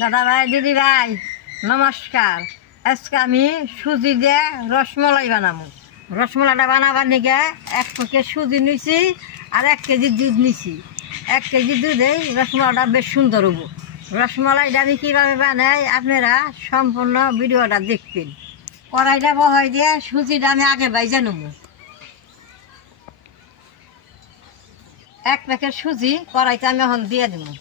দাদা ভাই দিদি ভাই নমস্কার। আজকে আমি সুজি দিয়ে রসমলাই বানাবো। রসমলাইটা বানাবার নিকে 1 প্যাকেট সুজি নিছি আর 1 কেজি দুধ নিছি। 1 কেজি দুধেই রসমলাইটা বেশ সুন্দর হবো। রসমলাইটা আমি কীভাবে বানাই আপনারা সম্পূর্ণ ভিডিওটা দেখবেন। কড়াইটা বহাই দিয়ে সুজিটা আমি আগে বাইজা নেবো। 1 প্যাকেট সুজি কড়াইতে আমি এখন দিয়ে দেবো।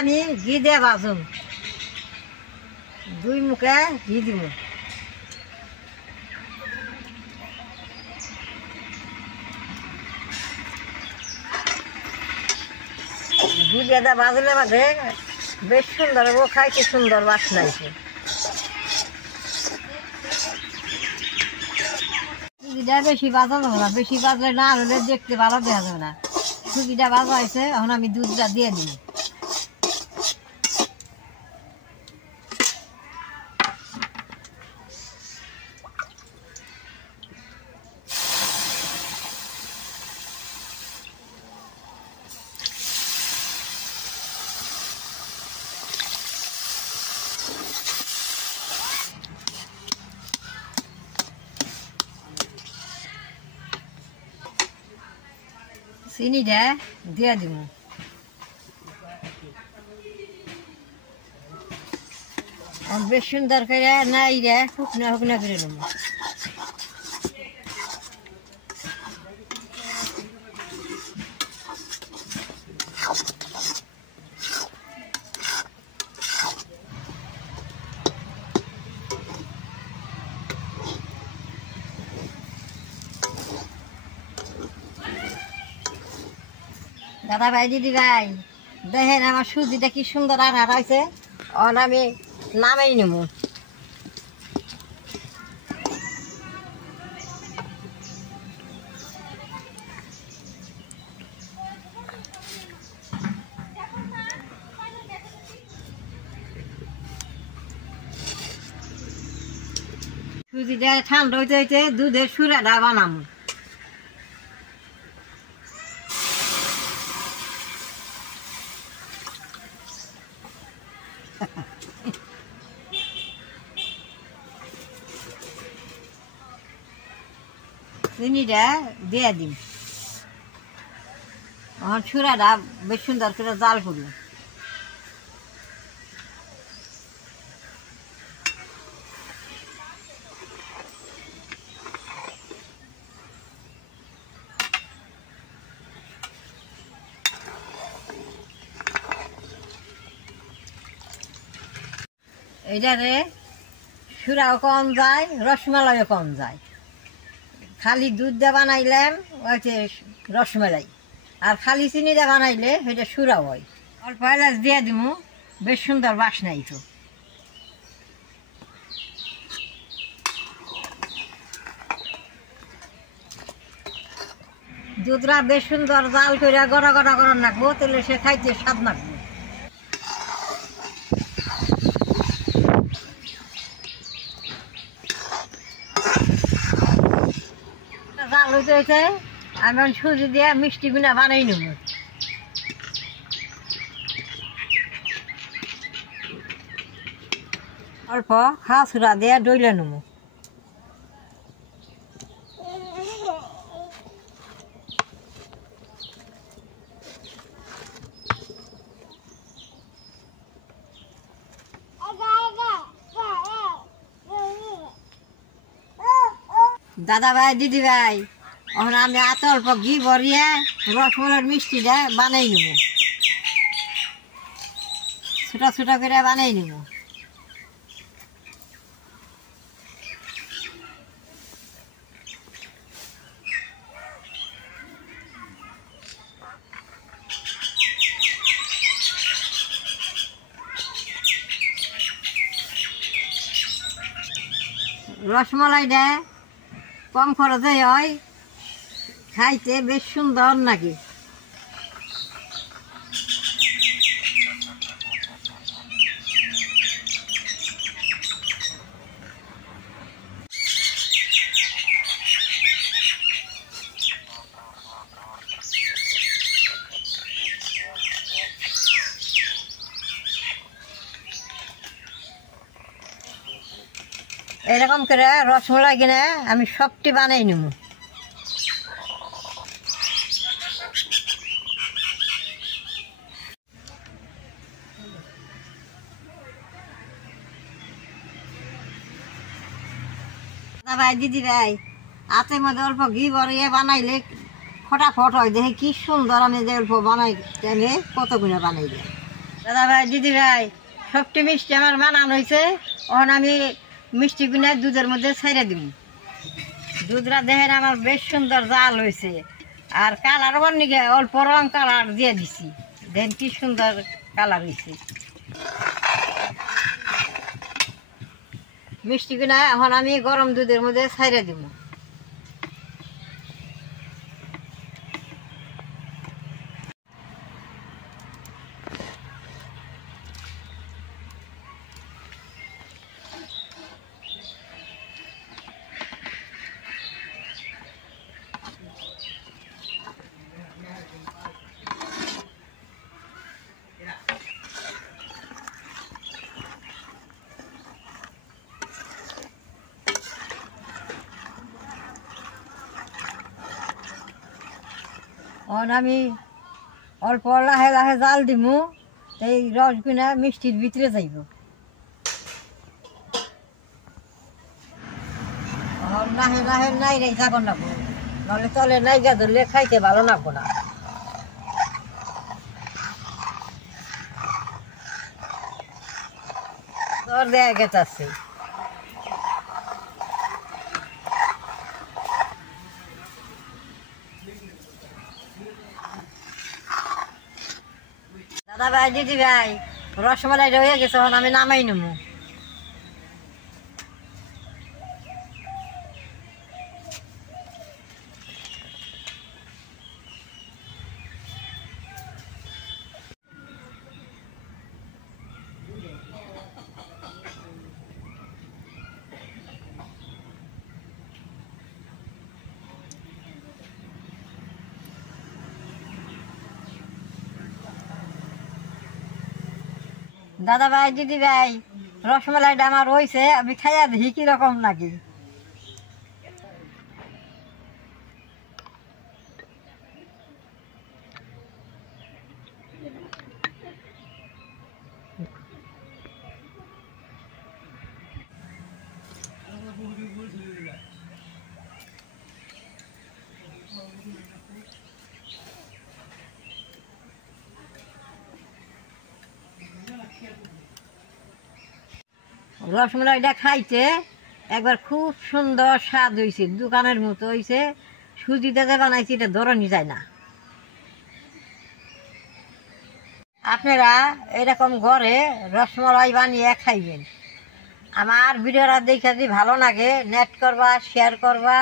আমি ঘি দিয়ে ভাজুন, 2 মুখে ঘি দিব। ঘি দিয়ে ভাজলে বাদে বেশ সুন্দর হবো, খাইতে সুন্দর বাসনা আছে। সুজিটা বেশি বাজানো না, বেশি বাজলে না হলে দেখতে ভালো দেখা যাবে না। সুজিটা ভাজা হয়েছে, এখন আমি দুধটা দিয়ে দিই। চিনিটা দিয়ে দিব। বেশ সুন্দর করে নাই রে শুকনা শুকনা করে নেব। দাদা ভাই দিদি ভাই দেখেন আমার সুজিটা কি সুন্দর আর হয়েছে। আমি নামেই নেব। সুজিটা ঠান্ডা হইতে হইতে দুধের সুরাটা বানাবো। চিনিটা দিয়ে দিন। আমার চূড়াটা বেশ সুন্দর করে জাল করল। এইটারে সুরাও কম যায়, রসমালাইও কম যায়। খালি দুধ দিয়ে বানাইলাম হচ্ছে রসমালাই, আর খালি চিনি দিয়ে বানাইলে সেটা সুরাও হয়। অল্প এলাচ দিয়ে দিব, বেশ সুন্দর বাসনা তো। দুধটা বেশ সুন্দর জাল করে গড়া গড়া করে রাখবো, তাহলে সে খাইতে স্বাদ লাগবে। জাল হইতে হইতে আমি সুজি দিয়ে মিষ্টি গুনা বানাই নেব। অল্প খাসুরা দিয়ে ডইলে নেব। দাদা ভাই দিদি ভাই এখন আমি এত অল্প ঘি ভরিয়ে রসমলাইয়ের মিষ্টিটা বানাই নেব। ছোট ছোট করে বানাই নেব। রসমালাইটা কম খরচে হয়, খাইতে বেশ সুন্দর নাকি। এরকম করে রসমালাই কিনে আমি সবটি বানাই নেব। ভাই দিদি ভাই, হাতের মধ্যে অল্প ঘি ভরিয়ে বানাইলে ফটাফট হয়। দেখে কি সুন্দর, আমি যে অল্প বানাই কত গুণে বানাই দেয়। দাদা ভাই দিদি ভাই, সবটি মিষ্টি আমার বানানো হয়েছে। এখন আমি মিষ্টি গুনে দুধের মধ্যে ছেড়ে দিব। দুধটা দেখেন আমার বেশ সুন্দর জাল হয়েছে, আর কালার নিকে অল্প রং কালার দিয়ে দিছি। দেখেন কি সুন্দর কালার হয়েছে। মিষ্টি গুনা এখন আমি গরম দুধের মধ্যে ছেড়ে দিব। আমি অল্প লাহে লাহে জাল দিব, এই রসগুনা মিষ্টির ভিতরে যাইব। লাহে লাহে নাই রে যাব না, নাহলে তলে নাই গা ধরলে খাইতে ভালো লাগবো না। তোর দেয়া গেছে। দাদা ভাই দিদি ভাই, রসমালাই হয়ে গেছে, এখন আমি নামাই নেব। দাদা ভাই দিদি ভাই, রসমালাইটা আমার হয়েছে, আমি খাইয়া দেখি কিরকম নাকি। রসমালাইটা খাইতে একবার খুব সুন্দর স্বাদ হয়েছে, দোকানের মতো হয়েছে। সুজিতে যে বানাইছি এটা ধরনই যায় না। আপনারা এরকম ঘরে রসমালাই বানিয়ে খাইবেন। আমার ভিডিওটা দেখে যদি ভালো লাগে, নেট করবা, শেয়ার করবা,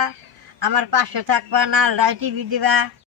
আমার পাশে থাকবা, না টিভি দিবা।